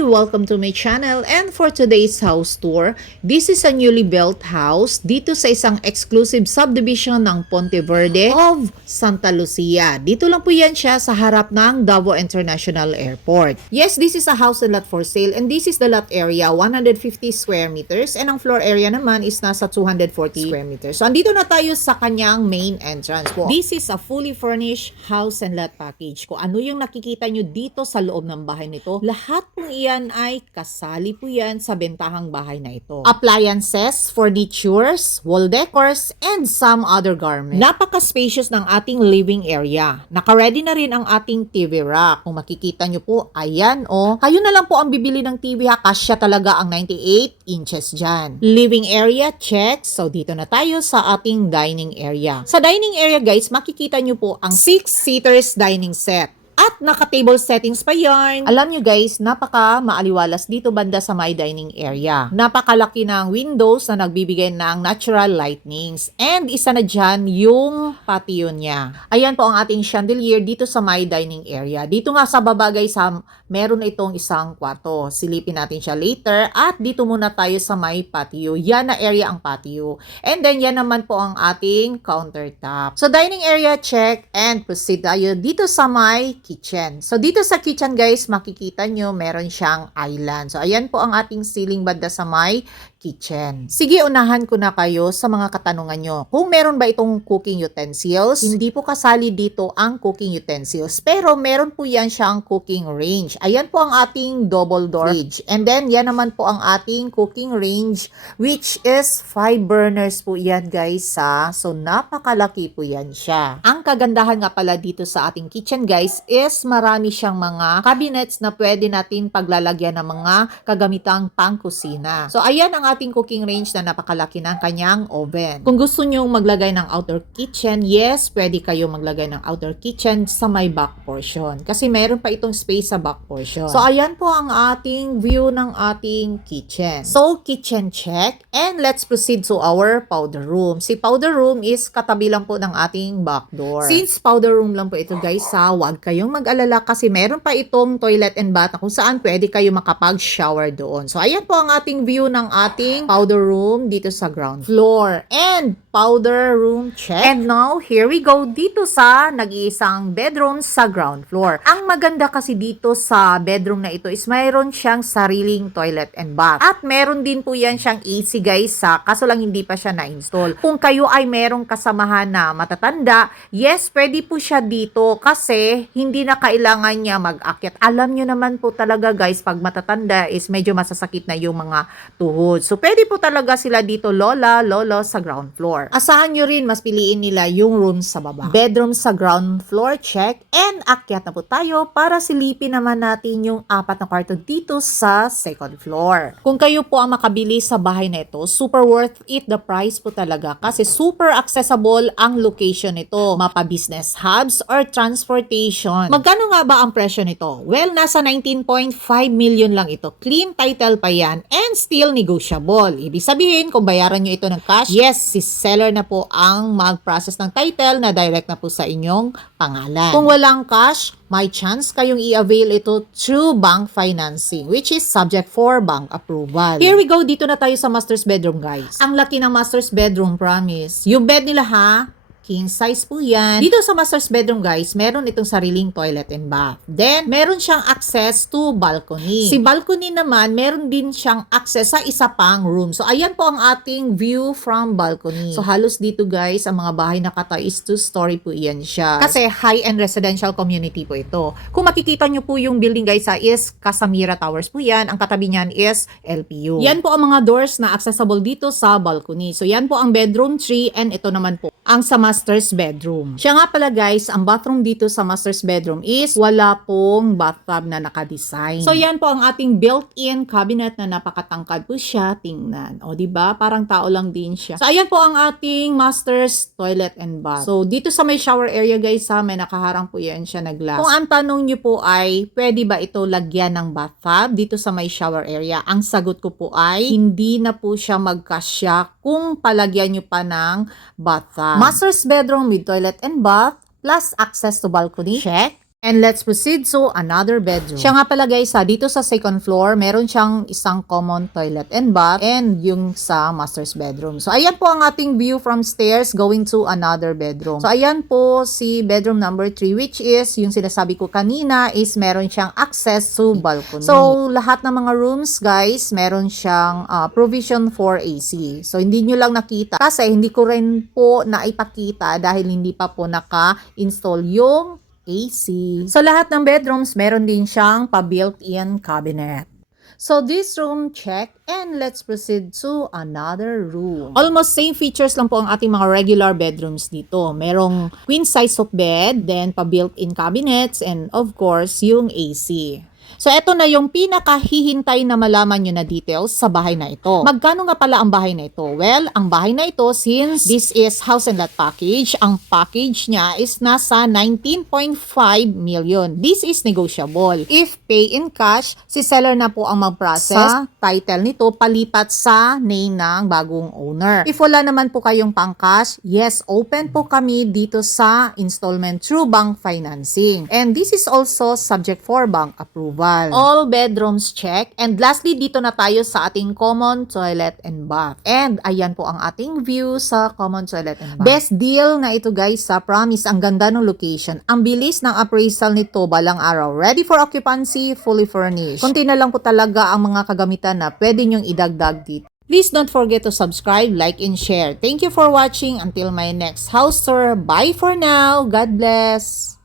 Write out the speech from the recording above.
Hi! Welcome to my channel, and for today's house tour, this is a newly built house dito sa isang exclusive subdivision ng Ponte Verde of Santa Lucia. Dito lang po yan siya sa harap ng Davao International Airport. Yes, this is a house and lot for sale, and this is the lot area, 150 square meters, and ang floor area naman is nasa 240 square meters. So andito na tayo sa kanyang main entrance po. This is a fully furnished house and lot package. Kung ano yung nakikita nyo dito sa loob ng bahay nito, lahat kung iyan ay kasali po yan sa bentahang bahay na ito. Appliances, furnitures, wall decors, and some other garments. Napaka-spacious ng ating living area. Naka-ready na rin ang ating TV rack. Kung makikita nyo po, ayan o. Kayo na lang po ang bibili ng TV ha. Kasya talaga ang 98 inches dyan. Living area, check. So dito na tayo sa ating dining area. Sa dining area guys, makikita nyo po ang 6-seaters dining set. At naka-table settings pa yarn. Alam nyo guys, napaka maaliwalas dito banda sa my dining area. Napakalaki ng windows na nagbibigay ng natural lightnings. And isa na dyan yung patio niya. Ayan po ang ating chandelier dito sa my dining area. Dito nga sa baba guys, meron itong isang kwarto. Silipin natin siya later. At dito muna tayo sa my patio. Yan na area ang patio. And then yan naman po ang ating countertop. So dining area check, and proceed tayo dito sa my kitchen. So dito sa kitchen guys, makikita nyo meron siyang island. So ayan po ang ating ceiling banda sa my kitchen. Sige, unahan ko na kayo sa mga katanungan nyo. Kung meron ba itong cooking utensils, hindi po kasali dito ang cooking utensils. Pero meron po yan siyang cooking range. Ayan po ang ating double door fridge. And then yan naman po ang ating cooking range, which is 5 burners po yan guys ha. So napakalaki po yan siya. Ang kagandahan nga pala dito sa ating kitchen guys is marami siyang mga cabinets na pwede natin paglalagyan ng mga kagamitang pangkusina. So ayan ang ating cooking range na napakalaki ng kanyang oven. Kung gusto nyong maglagay ng outer kitchen, yes, pwede kayo maglagay ng outer kitchen sa may back portion. Kasi meron pa itong space sa back portion. So ayan po ang ating view ng ating kitchen. So kitchen check, and let's proceed to our powder room. Si powder room is katabi lang po ng ating back door. Since powder room lang po ito guys huwag kayong mag-alala kasi meron pa itong toilet and bath kung saan pwede kayo makapag-shower doon. So ayan po ang ating view ng ating powder room dito sa ground floor. And powder room check. And now, here we go dito sa nag-iisang bedroom sa ground floor. Ang maganda kasi dito sa bedroom na ito is mayroon siyang sariling toilet and bath. At meron din po yan siyang AC guys kaso lang hindi pa siya na-install. Kung kayo ay merong kasamahan na matatanda, yes, pwede po siya dito kasi hindi na kailangan niya mag-akyat. Alam nyo naman po talaga guys, pag matatanda is medyo masasakit na yung mga tuhod. So, pwede po talaga sila dito, lola, lolo, sa ground floor. Asahan nyo rin, mas piliin nila yung room sa baba. Bedroom sa ground floor, check. And akyat na po tayo para silipin naman natin yung 4 na kwarto dito sa second floor. Kung kayo po ang makabili sa bahay na ito, super worth it the price po talaga kasi super accessible ang location nito. Mapa business hubs or transportation. Magkano nga ba ang presyo nito? Well, nasa 19.5 million lang ito. Clean title pa yan and still negotiable. Ibig sabihin, kung bayaran nyo ito ng cash, yes, si seller na po ang mag-process ng title na direct na po sa inyong pangalan. Kung walang cash, may chance kayong i-avail ito through bank financing, which is subject for bank approval. Here we go, dito na tayo sa master's bedroom guys. Ang laki ng master's bedroom, promise. Yung bed nila king size po yan. Dito sa master's bedroom guys, meron itong sariling toilet and bath. Then, meron siyang access to balcony. Si balcony naman, meron din siyang access sa isa pang room. So, ayan po ang ating view from balcony. So, halos dito guys, ang mga bahay na kata is 2-story po yan siya. Kasi high-end residential community po ito. Kung makikita nyo po yung building guys is Casamira Towers po yan. Ang katabi niyan is LPU. Yan po ang mga doors na accessible dito sa balcony. So, yan po ang bedroom 3 and ito naman po ang sa master's bedroom. Siya nga pala guys, ang bathroom dito sa master's bedroom is wala pong bathtub na naka-design. So yan po ang ating built-in cabinet na napakatangkad po siya. Tingnan. O diba? Parang tao lang din siya. So ayan po ang ating master's toilet and bath. So dito sa may shower area guys may nakaharang po yan siya na glass. Kung ang tanong nyo po ay pwede ba ito lagyan ng bathtub dito sa may shower area? Ang sagot ko po ay hindi na po siya magkasya kung palagyan nyo pa ng bathtub. Master's bedroom with toilet and bath plus access to balcony, check. And let's proceed to another bedroom. Siya nga pala guys, dito sa second floor, meron siyang isang common toilet and bath and yung sa master's bedroom. So ayan po ang ating view from stairs going to another bedroom. So ayan po si bedroom number 3, which is yung sinasabi ko kanina is meron siyang access to balcony. So lahat ng mga rooms guys, meron siyang provision for AC. So hindi nyo lang nakita kasi hindi ko rin po naipakita dahil hindi pa po naka-install yung AC. Sa lahat ng bedrooms, meron din siyang pa-built-in cabinet. So this room check and let's proceed to another room. Almost same features lang po ang ating mga regular bedrooms dito. Merong queen size of bed, then pa-built-in cabinets, and of course, yung AC. So, eto na yung pinakahihintay na malaman nyo na details sa bahay na ito. Magkano nga pala ang bahay na ito? Well, ang bahay na ito, since this is house and lot package, ang package niya is nasa 19.5 million. This is negotiable. If pay in cash, si seller na po ang mag-process sa title nito palipat sa name ng bagong owner. If wala naman po kayong pang-cash, yes, open po kami dito sa installment through bank financing. And this is also subject for bank approval. All bedrooms check. And lastly, dito na tayo sa ating common toilet and bath. And ayan po ang ating view sa common toilet and bath. Best deal na ito guys, sa promise. Ang ganda ng location. Ang bilis ng appraisal nito balang araw. Ready for occupancy, fully furnished. Kunti na lang po talaga ang mga kagamitan na pwede nyong idagdag dito. Please don't forget to subscribe, like, and share. Thank you for watching. Until my next house tour. Bye for now. God bless.